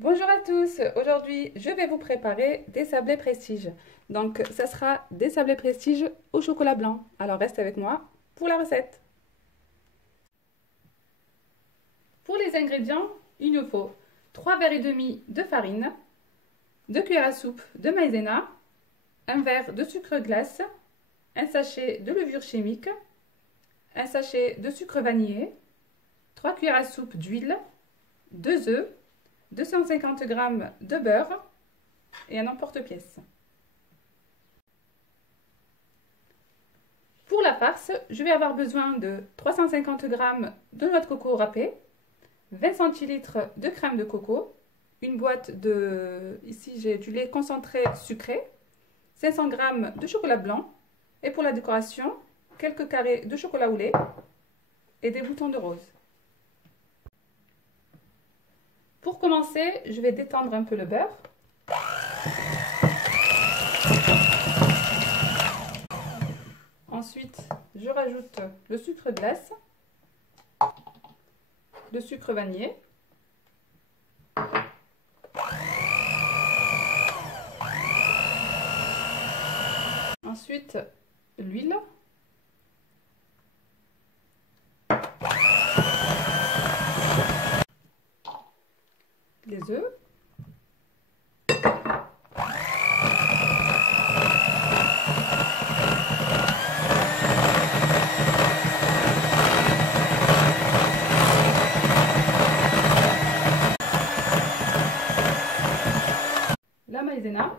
Bonjour à tous, aujourd'hui je vais vous préparer des sablés prestige. Donc ça sera des sablés prestige au chocolat blanc. Alors reste avec moi pour la recette. Pour les ingrédients, il nous faut 3 verres et demi de farine, 2 cuillères à soupe de maïzena, un verre de sucre glace, un sachet de levure chimique, un sachet de sucre vanillé, 3 cuillères à soupe d'huile, 2 œufs, 250 g de beurre et un emporte-pièce. Pour la farce, je vais avoir besoin de 350 g de noix de coco râpée, 20 centilitres de crème de coco, une boîte de, ici j'ai du lait concentré sucré, 500 g de chocolat blanc et pour la décoration, quelques carrés de chocolat au lait et des boutons de rose. Pour commencer, je vais détendre un peu le beurre. Ensuite, je rajoute le sucre glace, le sucre vanillé, ensuite l'huile, les œufs, la maïzena,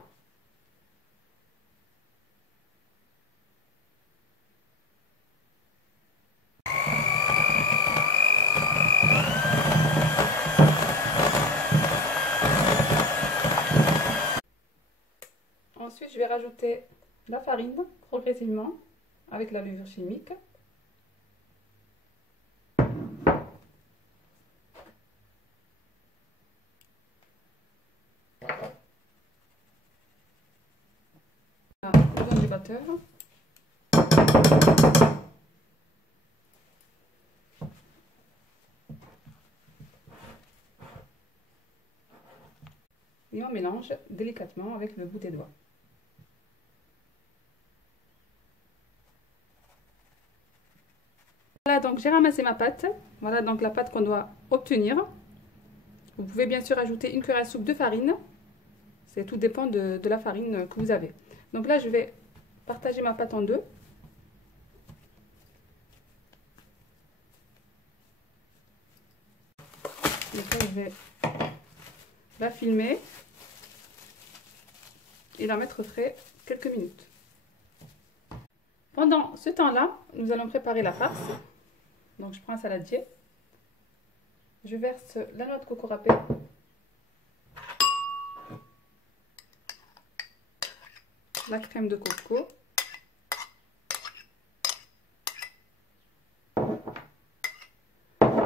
ensuite je vais rajouter la farine progressivement avec la levure chimique. Le blanc du batteur. Et on mélange délicatement avec le bout des doigts. Voilà, donc j'ai ramassé ma pâte. Voilà donc la pâte qu'on doit obtenir. Vous pouvez bien sûr ajouter une cuillère à soupe de farine. C'est tout dépend de la farine que vous avez. Donc là, je vais partager ma pâte en deux. Donc là, je vais la filmer et la mettre au frais quelques minutes. Pendant ce temps-là, nous allons préparer la farce. Donc je prends un saladier. Je verse la noix de coco râpée. La crème de coco.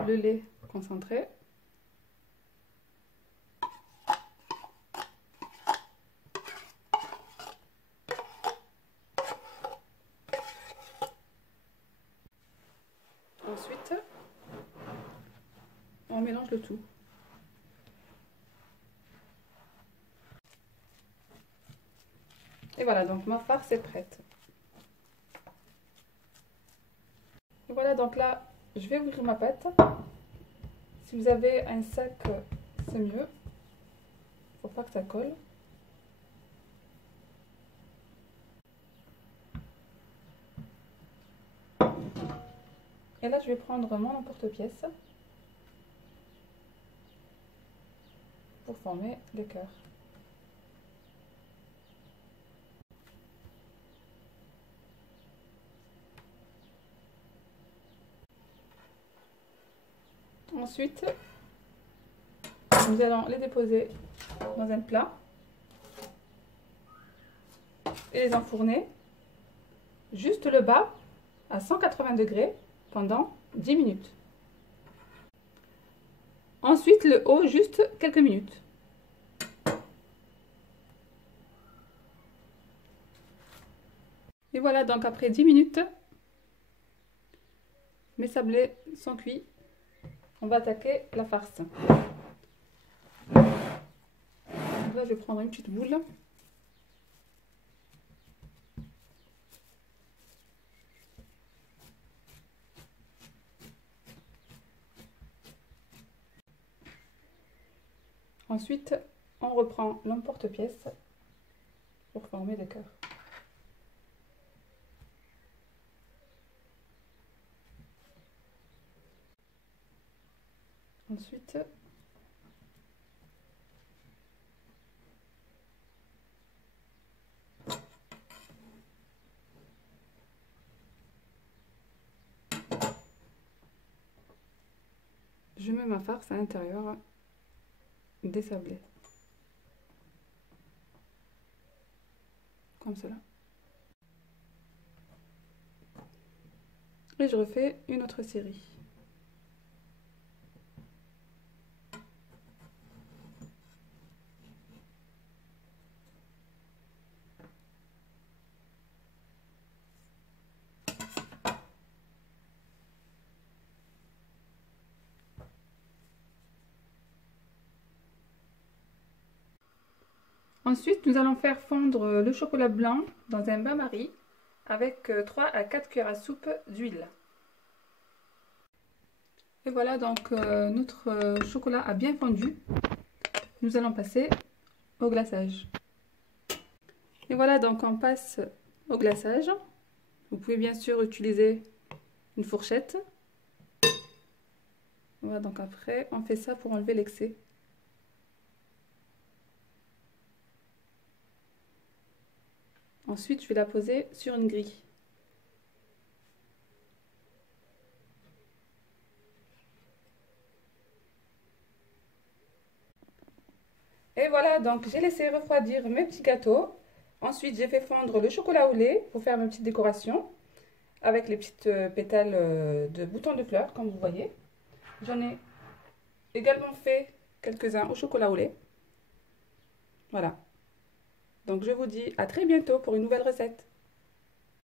Le lait concentré. Ensuite, on mélange le tout. Et voilà, donc ma farce est prête. Et voilà, donc là, je vais ouvrir ma pâte. Si vous avez un sac, c'est mieux. Il ne faut pas que ça colle. Et là, je vais prendre mon emporte-pièce pour former le cœur. Ensuite, nous allons les déposer dans un plat et les enfourner juste le bas à 180 degrés pendant 10 minutes. Ensuite, le haut juste quelques minutes. Et voilà, donc après 10 minutes, mes sablés sont cuits. On va attaquer la farce. là, je vais prendre une petite boule. Ensuite, on reprend l'emporte-pièce pour former le cœur. Ensuite, je mets ma farce à l'intérieur des sablés. Comme cela. Et je refais une autre série. Ensuite, nous allons faire fondre le chocolat blanc dans un bain-marie avec 3 à 4 cuillères à soupe d'huile. Et voilà, donc notre chocolat a bien fondu. Nous allons passer au glaçage. Et voilà, donc on passe au glaçage. Vous pouvez bien sûr utiliser une fourchette. Voilà, donc après, on fait ça pour enlever l'excès. Ensuite, je vais la poser sur une grille. Et voilà, donc j'ai laissé refroidir mes petits gâteaux. Ensuite, j'ai fait fondre le chocolat au lait pour faire ma petite décoration avec les petites pétales de boutons de fleurs, comme vous voyez. J'en ai également fait quelques-uns au chocolat au lait. Voilà. Donc je vous dis à très bientôt pour une nouvelle recette.